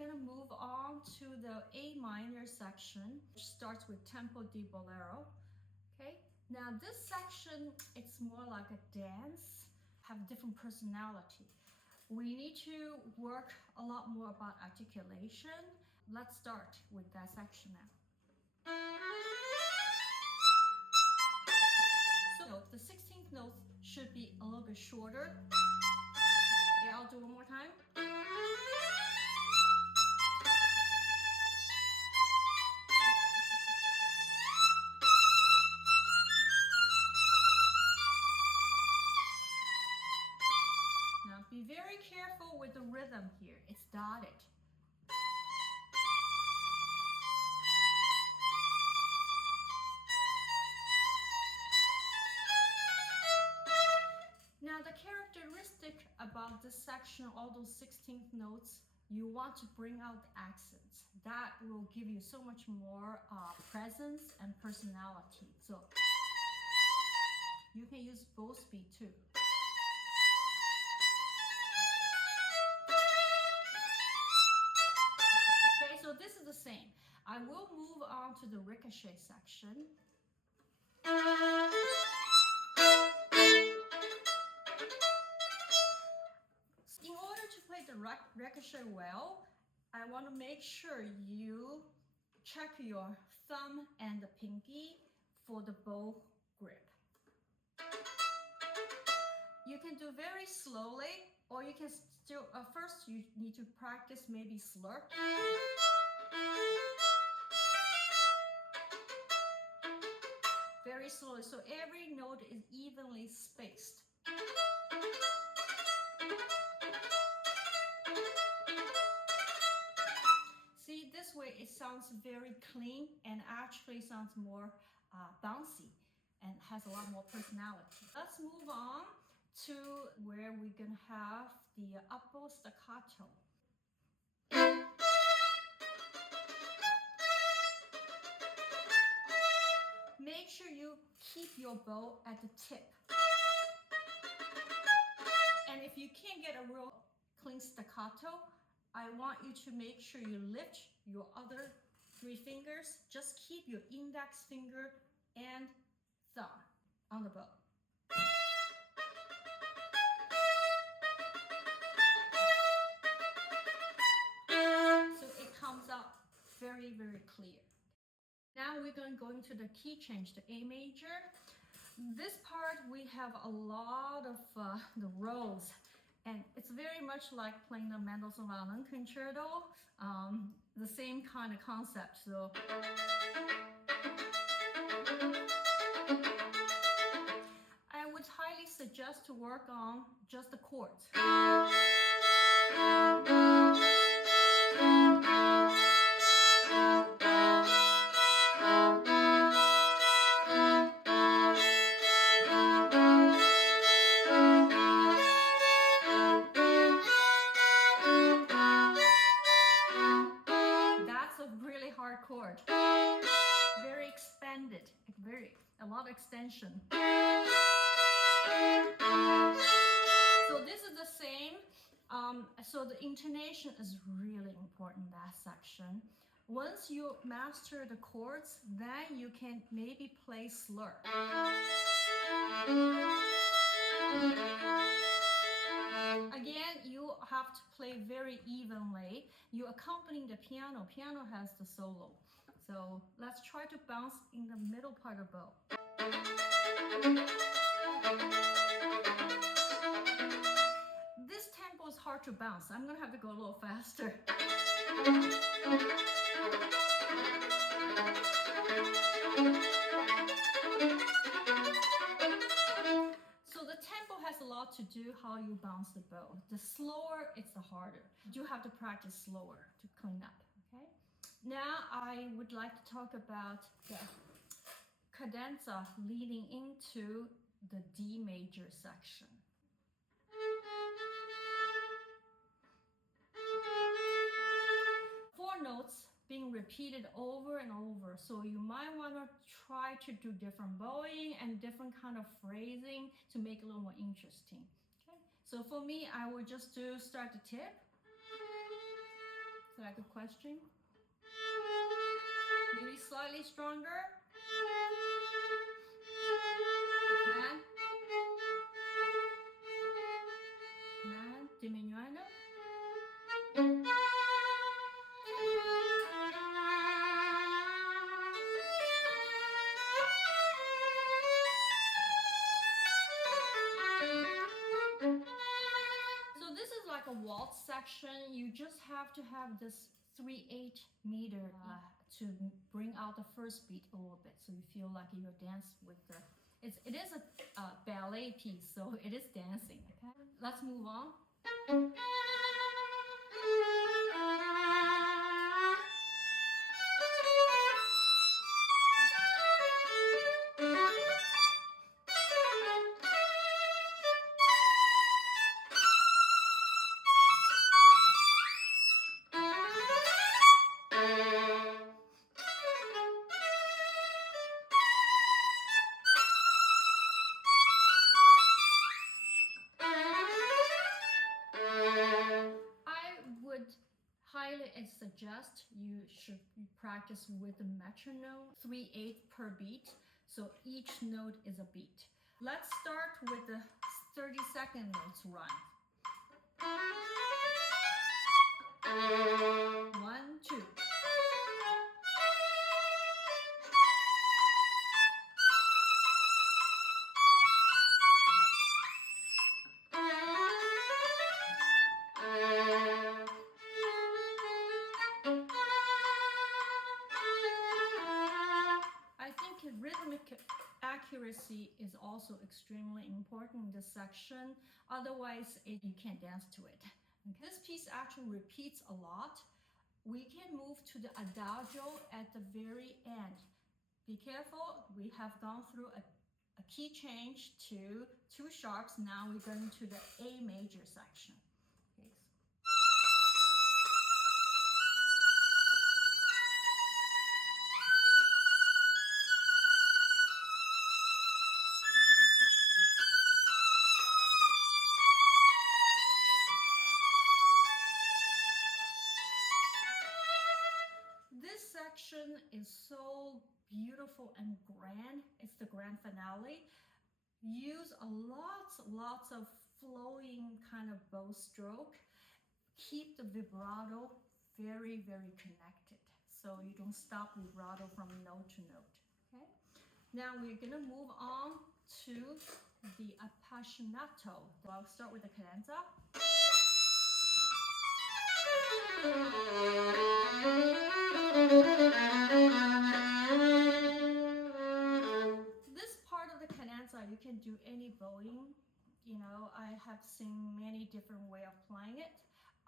gonna move on to the A minor section, which starts with tempo di Bolero. Okay, now this section, it's more like a dance, have different personality. We need to work a lot more about articulation. Let's start with that section now. So the 16th notes should be a little bit shorter. Okay, I'll do one more time. Now be very careful with the rhythm here. It's dotted. Now the characteristic about this section, all those 16th notes, you want to bring out the accents. That will give you so much more presence and personality. So you can use bow speed too. Okay, so this is the same. I will move on to the ricochet section. In order to play the ricochet well, I want to make sure you check your thumb and the pinky for the bow grip. You can do very slowly, or you can still, first you need to practice maybe slur. Very slowly, so every note is evenly spaced. See, this way it sounds very clean and actually sounds more bouncy and has a lot more personality. Let's move on to where we're gonna have the upper staccato. Make sure you keep your bow at the tip. And if you can't get a real clean staccato, I want you to make sure you lift your other 3 fingers. Just keep your index finger and thumb on the bow. So it comes out very, very clear. Now we're going to go into the key change to A major. This part we have a lot of the rolls, and it's very much like playing the Mendelssohn Violin Concerto, the same kind of concept. So I would highly suggest to work on just the chords. Hard chord, very expanded, a lot of extension. So this is the same. So the intonation is really important in that section. Once you master the chords, then you can maybe play slur. Again, you have to play very evenly. You accompany the piano. Piano has the solo. So let's try to bounce in the middle part of the bow. This tempo is hard to bounce. I'm gonna have to go a little faster. Has a lot to do how you bounce the bow. The slower, it's the harder. You have to practice slower to clean up, okay? Now I would like to talk about the cadenza leading into the D major section. Four notes being repeated over and over, so you might want to try to do different bowing and different kind of phrasing to make it a little more interesting. Okay, so for me, I would just start the tip. like a question. Maybe slightly stronger. Man, diminuendo. So this is like a waltz section. You just have to have this 3/8 meter to bring out the first beat a little bit, so you feel like you're dancing with the. It is a ballet piece, so it is dancing. Okay, let's move on. Highly suggest you should practice with the metronome, 3/8 per beat, so each note is a beat. Let's start with the 30-second notes run. 1, 2. I think rhythmic accuracy is also extremely important in this section. Otherwise, you can't dance to it. Okay. This piece actually repeats a lot. We can move to the adagio at the very end. Be careful, we have gone through a key change to 2 sharps. Now we're going to the A major section. Okay. This section is so beautiful and grand. It's the grand finale. Use lots of flowing kind of bow stroke. Keep the vibrato very connected, so you don't stop vibrato from note to note. Okay. Now we're gonna move on to the appassionato. So I'll start with the cadenza. This part of the cadenza, you can do any bowing. You know, I have seen many different ways of playing it.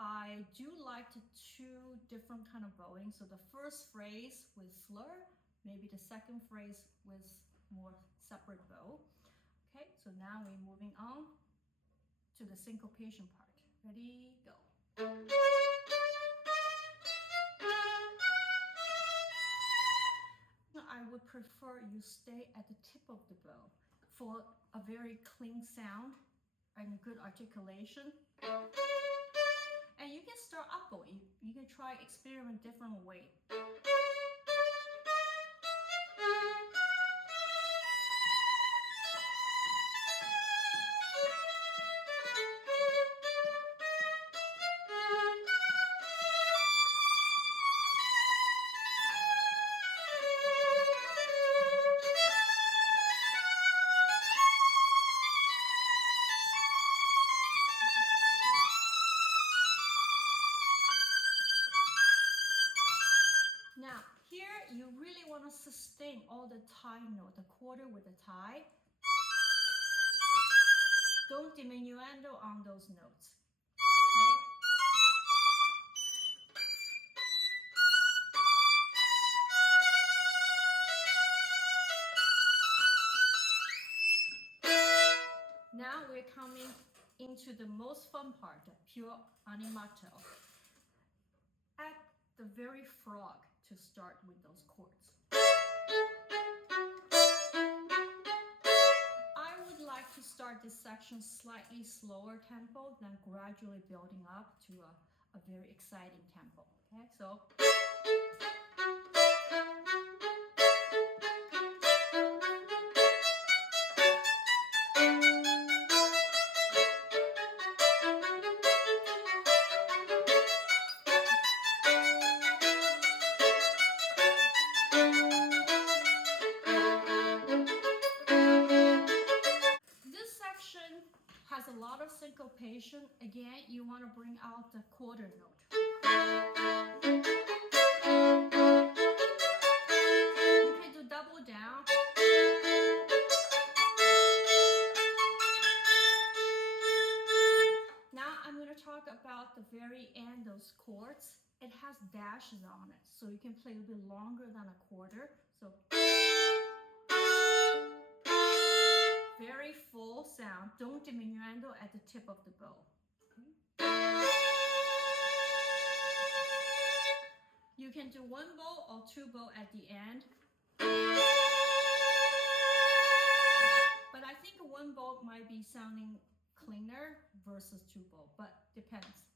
I do like the 2 different kind of bowing. So the first phrase with slur, maybe the second phrase with more separate bow. Okay, so now we're moving on to the syncopation part. Ready, go. I would prefer you stay at the tip of the bow for a very clean sound and good articulation. And you can start up bow. You can try experiment different way. Now, here you really want to sustain all the tie note, the quarter with the tie. Don't diminuendo on those notes. Okay? Now we're coming into the most fun part, the pure animato. At the very frog to start with those chords. I would like to start this section slightly slower tempo, then gradually building up to a very exciting tempo. Okay, So this section has a lot of syncopation. Again, you want to bring out the quarter note. You can do double down. Now I'm going to talk about the very end, those chords. It has dashes on it, so you can play a bit longer than a quarter. So very full sound. Don't diminuendo at the tip of the bow. You can do one bow or two bow at the end. But I think one bow might be sounding cleaner versus two bow, but depends.